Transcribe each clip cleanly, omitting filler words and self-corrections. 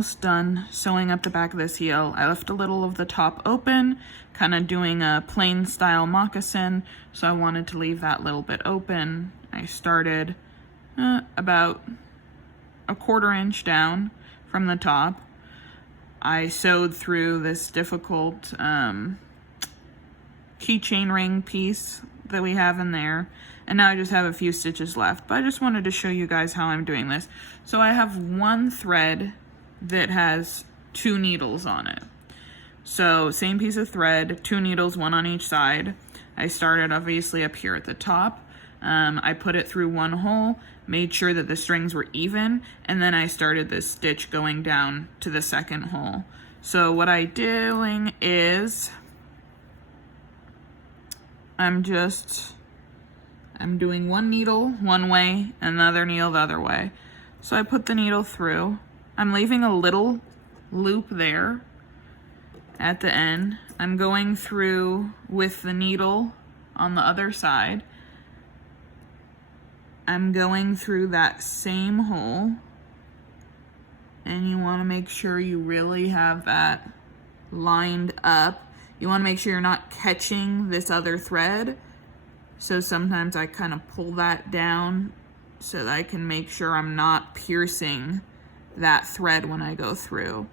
almost done sewing up the back of this heel. I left a little of the top open, kind of doing a plain style moccasin, so I wanted to leave that little bit open. I started about a 1/4 inch down from the top. I sewed through this difficult keychain ring piece that we have in there, and now I just have a few stitches left, but I just wanted to show you guys how I'm doing this. So I have one thread that has 2 needles on it. So same piece of thread, 2 needles, 1 on each side. I started obviously up here at the top. I put it through 1 hole, made sure that the strings were even, and then I started this stitch going down to the 2nd hole. So what I'm doing is I'm doing 1 needle one way, another needle the other way. So I put the needle through. I'm leaving a little loop there at the end. I'm going through with the needle on the other side. I'm going through that same hole, and you want to make sure you really have that lined up. You want to make sure you're not catching this other thread. So sometimes I kind of pull that down so that I can make sure I'm not piercing that thread when I go through.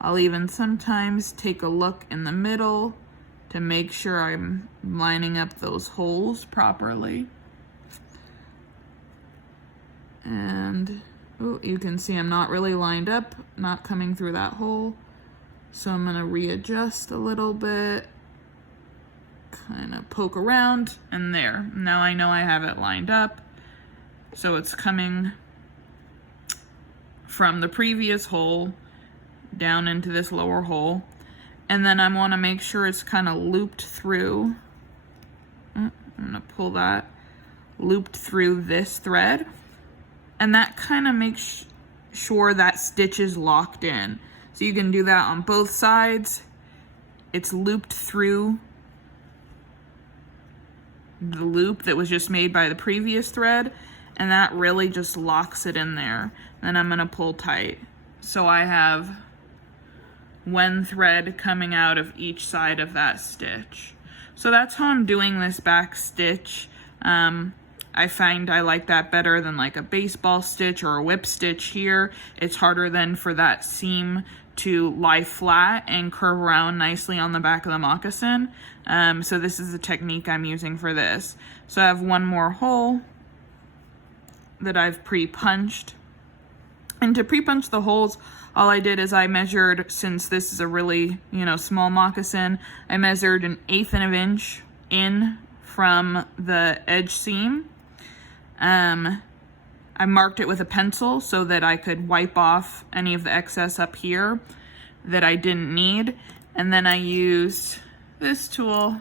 I'll even sometimes take a look in the middle to make sure I'm lining up those holes properly. And you can see I'm not really lined up, not coming through that hole. So I'm gonna readjust a little bit, kind of poke around, and there. Now I know I have it lined up. So it's coming from the previous hole down into this lower hole. And then I wanna make sure it's kind of looped through. I'm gonna pull that, looped through this thread. And that kind of makes sure that stitch is locked in. So you can do that on both sides. It's looped through the loop that was just made by the previous thread, and that really just locks it in there. Then I'm gonna pull tight. So I have 1 thread coming out of each side of that stitch. So that's how I'm doing this back stitch. I find I like that better than like a baseball stitch or a whip stitch here. It's harder then for that seam to lie flat and curve around nicely on the back of the moccasin. So this is the technique I'm using for this. So I have 1 more hole that I've pre-punched. And to pre-punch the holes, all I did is I measured, since this is a really, small moccasin, I measured 1/8 of an inch in from the edge seam. I marked it with a pencil so that I could wipe off any of the excess up here that I didn't need. And then I used this tool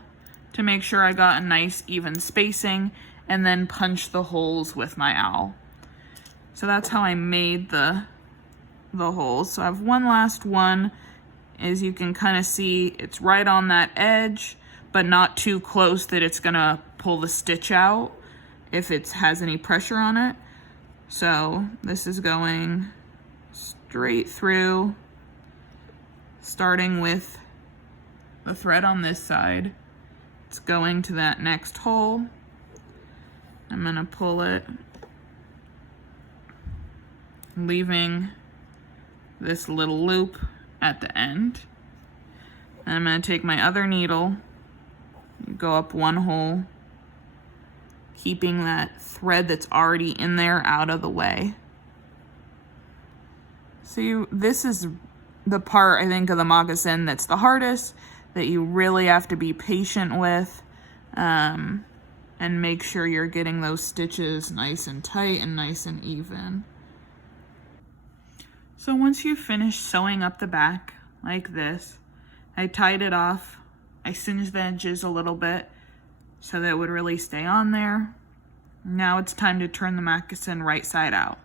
to make sure I got a nice even spacing, and then punch the holes with my owl. So that's how I made the holes. So I have one last one. As you can kind of see, it's right on that edge, but not too close that it's gonna pull the stitch out if it has any pressure on it. So this is going straight through, starting with the thread on this side. It's going to that next hole. I'm gonna pull it, leaving this little loop at the end. And I'm gonna take my other needle, go up 1 hole, keeping that thread that's already in there out of the way. So this is the part, I think, of the moccasin that's the hardest, that you really have to be patient with, and make sure you're getting those stitches nice and tight and nice and even. So once you've finished sewing up the back like this, I tied it off. I singed the edges a little bit so that it would really stay on there. Now it's time to turn the moccasin right side out.